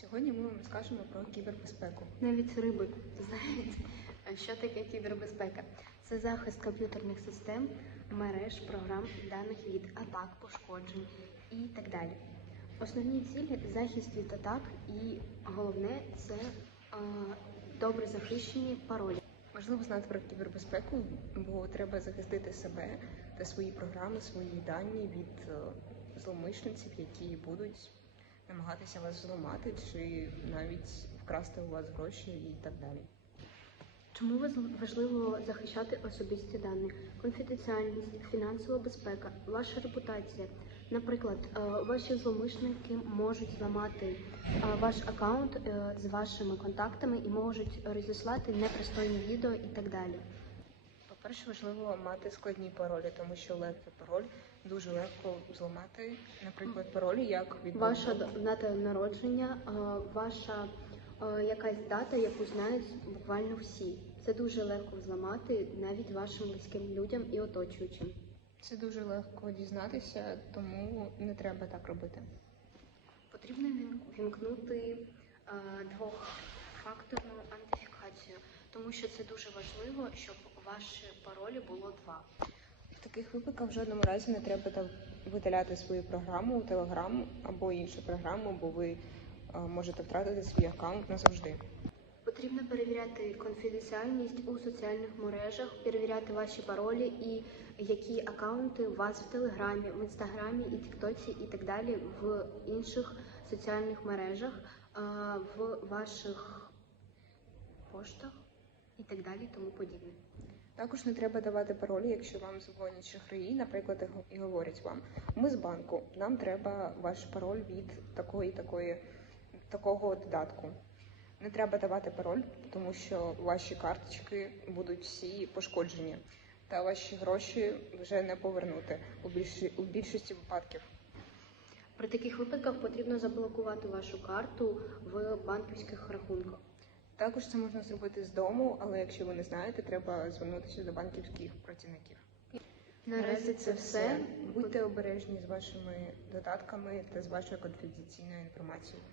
Сьогодні ми вам розкажемо про кібербезпеку. Навіть риби знають, що таке кібербезпека. Це захист комп'ютерних систем, мереж, програм, даних від атак, пошкоджень і так далі. Основні цілі захист від атак, і головне це е, добре захищені паролі. Важливо знати про кібербезпеку, бо треба захистити себе та свої програми, свої дані від е, зловмишленців, які будуть намагатися вас зламати чи навіть вкрасти у вас гроші і так далі. Чому важливо захищати особисті дані, конфіденціальність, фінансова безпека, ваша репутація. Наприклад, е, ваші зловмисники можуть зламати е, ваш аккаунт е, з вашими контактами і можуть розіслати непристойні відео і так далі. По-перше, важливо мати складні паролі, тому що легкий пароль дуже легко зламати. Наприклад, паролі як від Ваша дата народження, ваша якась дата, яку знають буквально всі. Це дуже легко зламати навіть вашим близьким людям і оточуючим. це дуже легко дізнатися, тому не треба так робити. Потрібно вімкнути двохфакторну ідентифікацію, тому що це дуже важливо, щоб ваші паролі було два. В таких випадках в жодному разі не треба видаляти свою програму у Telegram або іншу програму, бо ви е, можете втратити свій аккаунт назавжди. Потрібно перевіряти конфіденціальність у соціальних мережах, перевіряти ваші паролі і які акаунти у вас в Телеграмі, в Інстаграмі і Тіктоці і так далі в інших соціальних мережах, в ваших поштах і так далі, тому подібне. Також не треба давати паролі, якщо вам дзвонять шахраї, наприклад, і го- і говорять вам: ми з банку, нам треба ваш пароль від такої, такої, такого додатку. Не треба давати пароль, тому що ваші карточки будуть всі пошкоджені, та ваші гроші вже не повернути у більші у більшості випадків. При таких випадках потрібно заблокувати вашу карту в банківських рахунках. Також це можна зробити з дому, але якщо ви не знаєте, треба звернутися до банківських працівників. Наразі це все. Будьте обережні з вашими додатками та з вашою конфіденційною інформацією.